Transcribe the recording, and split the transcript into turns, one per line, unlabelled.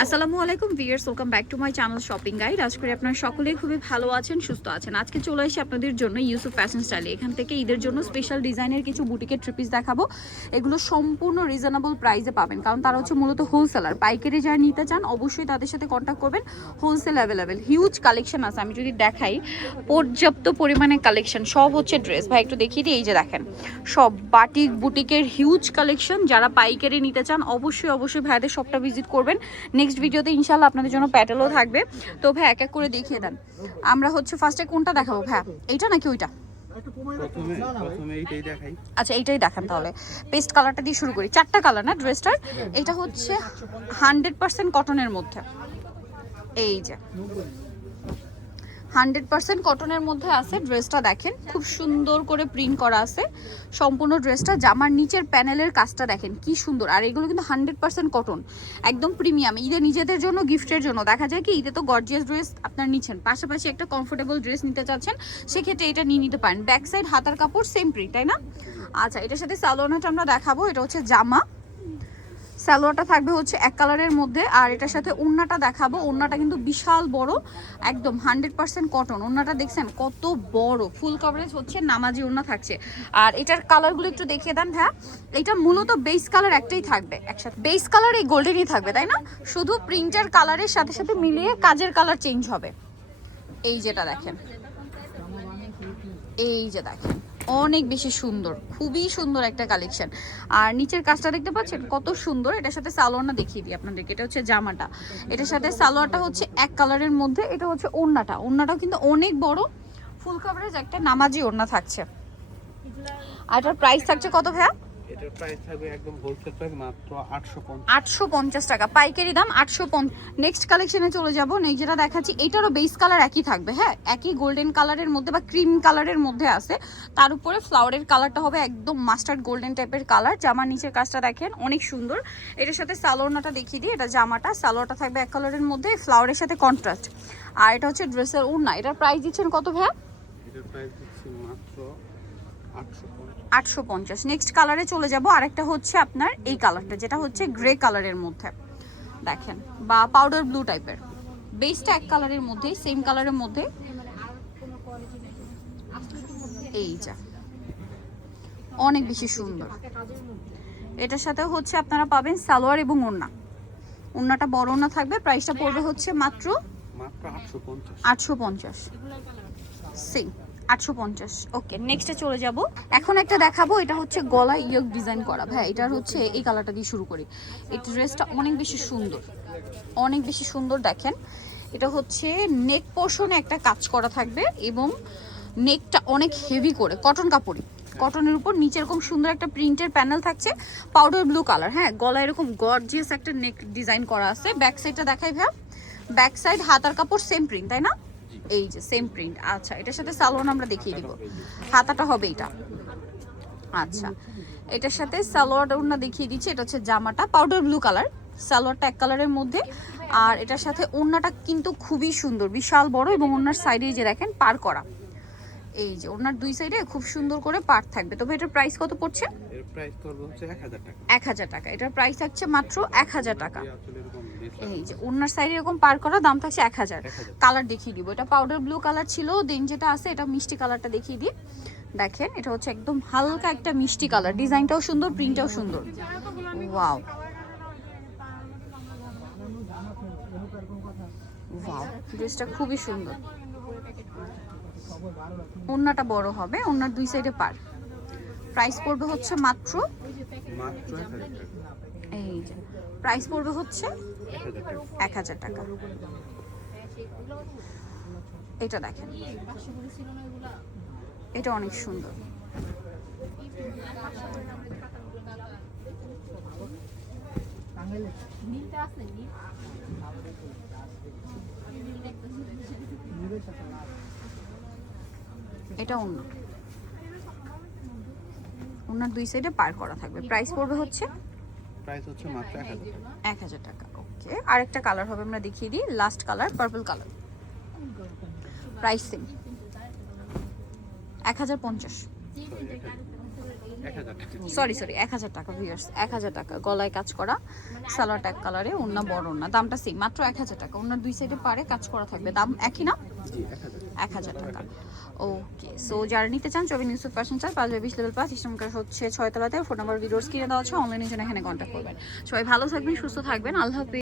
আসসালামু আলাইকুম viewers welcome back to my channel shopping guide. আজ করে আপনারা সকলেই খুবই ভালো আছেন, সুস্থ আছেন। আজকে চলে এসে আপনাদের জন্য ইউসুফ ফ্যাশন স্টাইলে এখান থেকে ঈদের জন্য স্পেশাল ডিজাইনের কিছু বুটিকের ট্রিপিস দেখাবো। এগুলো সম্পূর্ণ রিজনেবল প্রাইসে পাবেন। কারণ তারা হচ্ছে মূলত হোলসেলার পাইকারি যারা নিতে চান, অবশ্যই তাদের সাথে কন্ট্যাক্ট করবেন। হোলসেল অ্যাভেলেবেল হিউজ কালেকশন আছে। আমি যদি দেখাই, পর্যাপ্ত পরিমাণে কালেকশন সব হচ্ছে ড্রেস ভাই, একটু দেখিয়ে দিই, এই যে দেখেন। সব বাটিক বুটিকের হিউজ কালেকশন যারা পাইকারি নিতে চান, অবশ্যই অবশ্যই ভাইদের সবটা ভিজিট করবেন। নেক্সট ভিডিওতে ইনশাল্লাহ আপনাদের জন্য প্যাটেলও থাকবে। তো ভাই এক এক করে দেখিয়ে দেন। আমরা হচ্ছে ফার্স্টে কোনটা দেখাবো ভাই? এইটা নাকি ওইটা? আচ্ছা এইটাই দেখান তাহলে। পেস্ট কালারটা দিয়ে শুরু করি। চারটা কালার না ড্রেসটার এটা হচ্ছে হান্ড্রেড পার্সেন্ট কটনের মধ্যে। এই যে। হান্ড্রেড পার্সেন্ট কটনের মধ্যে আছে। ড্রেসটা দেখেন, খুব সুন্দর করে প্রিন্ট করা আছে। সম্পূর্ণ ড্রেসটা জামার নিচের প্যানেলের কাজটা দেখেন, কি সুন্দর। আর এগুলো কিন্তু হান্ড্রেড পার্সেন্ট কটন, একদম প্রিমিয়াম। ঈদে নিজেদের জন্য, গিফটের জন্য। দেখা যায় কি, ঈদে তো গর্জিয়াস ড্রেস আপনার নিচ্ছেন। পাশাপাশি একটা কমফোর্টেবল ড্রেস নিতে চাচ্ছেন, সেক্ষেত্রে এটা নিয়ে নিতে পারেন। ব্যাক সাইড হাতার কাপড় সেম প্রিন্ট তাই না? আচ্ছা এটার সাথে সালোয়ারটা আমরা দেখাবো। এটা হচ্ছে জামা। সালোয়ারটা থাকবে হচ্ছে এক কালারের মধ্যে, আর এটার সাথে ওন্নাটা দেখাবো। ওন্নাটা কিন্তু বিশাল বড়, একদম হান্ড্রেড পার্সেন্ট কটন। ওন্নাটা দেখছেন কত বড়, ফুল কভারেজ হচ্ছে, নামাজি ওন্না থাকছে। আর এটার কালারগুলো একটু দেখিয়ে দেন হ্যাঁ এটা মূলত বেস কালার একটাই থাকবে, একসাথে। বেস কালার এই গোল্ডেনই থাকবে, তাই না? শুধু প্রিন্টার কালারের সাথে সাথে মিলিয়ে কাজের কালার চেঞ্জ হবে। এই যেটা দেখেন, এই যে দেখেন। অনেক বেশি সুন্দর, খুবই সুন্দর একটা কালেকশন আর নিচের কাজটা দেখতে পাচ্ছেন? কত সুন্দর। এটার সাথে সালোয়ারটা দেখিয়ে দিই আপনাদেরকে। এটা হচ্ছে জামাটা। এটার সাথে সালোয়ারটা হচ্ছে এক কালারের মধ্যে। এটা হচ্ছে ওড়নাটা। ওড়নাটাও কিন্তু অনেক বড়। ফুল কভারেজ একটা নামাজি ওড়না থাকছে। আর এটার প্রাইস থাকছে কত ভাইয়া?
এটার প্রাইস থাকবে একদম হোলসেল প্রাইস মাত্র আটশো পঞ্চাশ।
আটশো পঞ্চাশ টাকা। পাইকারি দাম আটশো নেক্সট কালেকশনে চলে যাব। নেক্সট যেটা দেখাচ্ছি এটারও বেস কালার একই থাকবে হ্যাঁ? একই গোল্ডেন কালারের মধ্যে বা ক্রিম কালারের মধ্যে আছে। তার উপরে ফ্লাওয়ারের কালারটা হবে একদম মাস্টার্ড গোল্ডেন টাইপের কালার জামার নিচের কাজটা দেখেন অনেক সুন্দর। এটার সাথে সালোয়ারটা দেখিয়ে দিই। এটা জামাটা সালোয়ারটা থাকবে এক কালারের মধ্যে ফ্লাওয়ারের সাথে কন্ট্রাস্ট আর এটা হচ্ছে ড্রেসের ওড়না। এটার প্রাইস দিচ্ছেন কত ভাইয়া?
এটার প্রাইস দিচ্ছি মাত্র আটশো পঞ্চাশ।
নেক্সট কালারে চলে যাব। আরেকটা হচ্ছে আপনার এই কালারটা যেটা হচ্ছে গ্রে কালারের মধ্যে। দেখেন বা পাউডার ব্লু টাইপের বেসটা এক কালারের মধ্যে সেম কালারের মধ্যে। এই যা। অনেক বেশি সুন্দর। এটার সাথে হচ্ছে আপনারা পাবেন সালোয়ার এবং ওড়না। ওড়নাটা বড় ওড়না থাকবে প্রাইসটা পড়বে হচ্ছে মাত্র
আটশো পঞ্চাশ।
সেম আটশো পঞ্চাশ। ওকে নেক্সটে চলে যাব। এখন একটা দেখাবো, এটা হচ্ছে গলা ইয়ক ডিজাইন করা। ভাই, এটার হচ্ছে এই কালারটা দিয়ে শুরু করি। এই ড্রেসটা অনেক বেশি সুন্দর, অনেক বেশি সুন্দর দেখেন। এটা হচ্ছে নেক পোর্শনে একটা কাজ করা থাকবে এবং নেকটা অনেক হেভি করে কটন কাপড়ই। কটনের উপর নিচে এরকম সুন্দর একটা প্রিন্টের প্যানেল থাকছে পাউডার ব্লু কালার হ্যাঁ গলা এরকম গর্জিয়াস একটা নেক ডিজাইন করা আছে। ব্যাক সাইডটা দেখাই ভাই ব্যাক সাইড হাতার কাপড় সেম প্রিন্ট তাই না? এই যে সেম প্রিন্ট আচ্ছা এটার সাথে সালোয়ার আমরা দেখিয়ে দিব। হাতাটা হবে এটা। আচ্ছা এটার সাথে সালোয়ারটা ওড়না দেখিয়ে দিচ্ছি। এটা হচ্ছে জামাটা পাউডার ব্লু কালার সালোয়ারটা এক কালারের মধ্যে। আর এটার সাথে ওড়নাটা কিন্তু খুবই সুন্দর, বিশাল বড় এবং ওড়নার সাইডে যে দেখেন, পার করা। এই যে ওনার দুই সাইডে খুব সুন্দর করে পার থাকবে। তবে এটার প্রাইস কত পড়ছে?
এর প্রাইস করবে হচ্ছে এক হাজার টাকা।
এটার প্রাইস থাকছে মাত্র এক হাজার টাকা।
এই
যে ওড়নার সাইডে এরকম পার করা দাম থাকছে এক হাজার।
এক হাজার।
কালার দেখিয়ে দিব। এটা পাউডার ব্লু কালার ছিল দেন যেটা আছে এটা মিষ্টি কালারটা দেখিয়ে দিই। দেখেন এটা হচ্ছে একদম হালকা একটা মিষ্টি কালার ডিজাইনটাও সুন্দর প্রিন্টটাও সুন্দর। ওয়াও ওয়াও ড্রেসটা খুবই সুন্দর। ওড়নাটা বড় হবে, ওড়নার দুই সাইডে পার। প্রাইস পড়বে হচ্ছে মাত্র এই যে প্রাইস পড়বে হচ্ছে
এক হাজার টাকা।
এটা দেখেন। এটা অনেক সুন্দর। এটা অন্য। ওনার দুই সাইডে পার করা থাকবে। প্রাইস পড়বে হচ্ছে?
প্রাইস হচ্ছে মাত্র এক হাজার টাকা।
ওকে আরেকটা কালার হবে আমরা দেখিয়ে দিই। Last colour purple colour price same এক হাজার পঞ্চাশ।
Sorry, এক হাজার। এক হাজার টাকা
সরি সরি এক হাজার টাকা ভিউয়ার্স এক হাজার টাকা গলায় কাজ করা সালোয়ার ট্যাগ কালারে অন্য বড় না দামটা সেম মাত্র এক হাজার টাকা। অন্য দুই সাইডে পারে কাজ করা থাকবে। দাম একই না?
এক হাজার
টাকা। ওকে সো যারা নিতে চান চবিন ইউসুফ ফ্যাশন চার পাঁচ বিশ লেভেল পাঁচ ইস্টাম হচ্ছে ছয়তলাতে ফোন নাম্বার ভিডিওস কিনে দেওয়া আছে অনলাইনের জন্য এখানে কন্ট্যাক্ট করবেন। সবাই ভালো থাকবেন, সুস্থ থাকবেন, আল্লাহ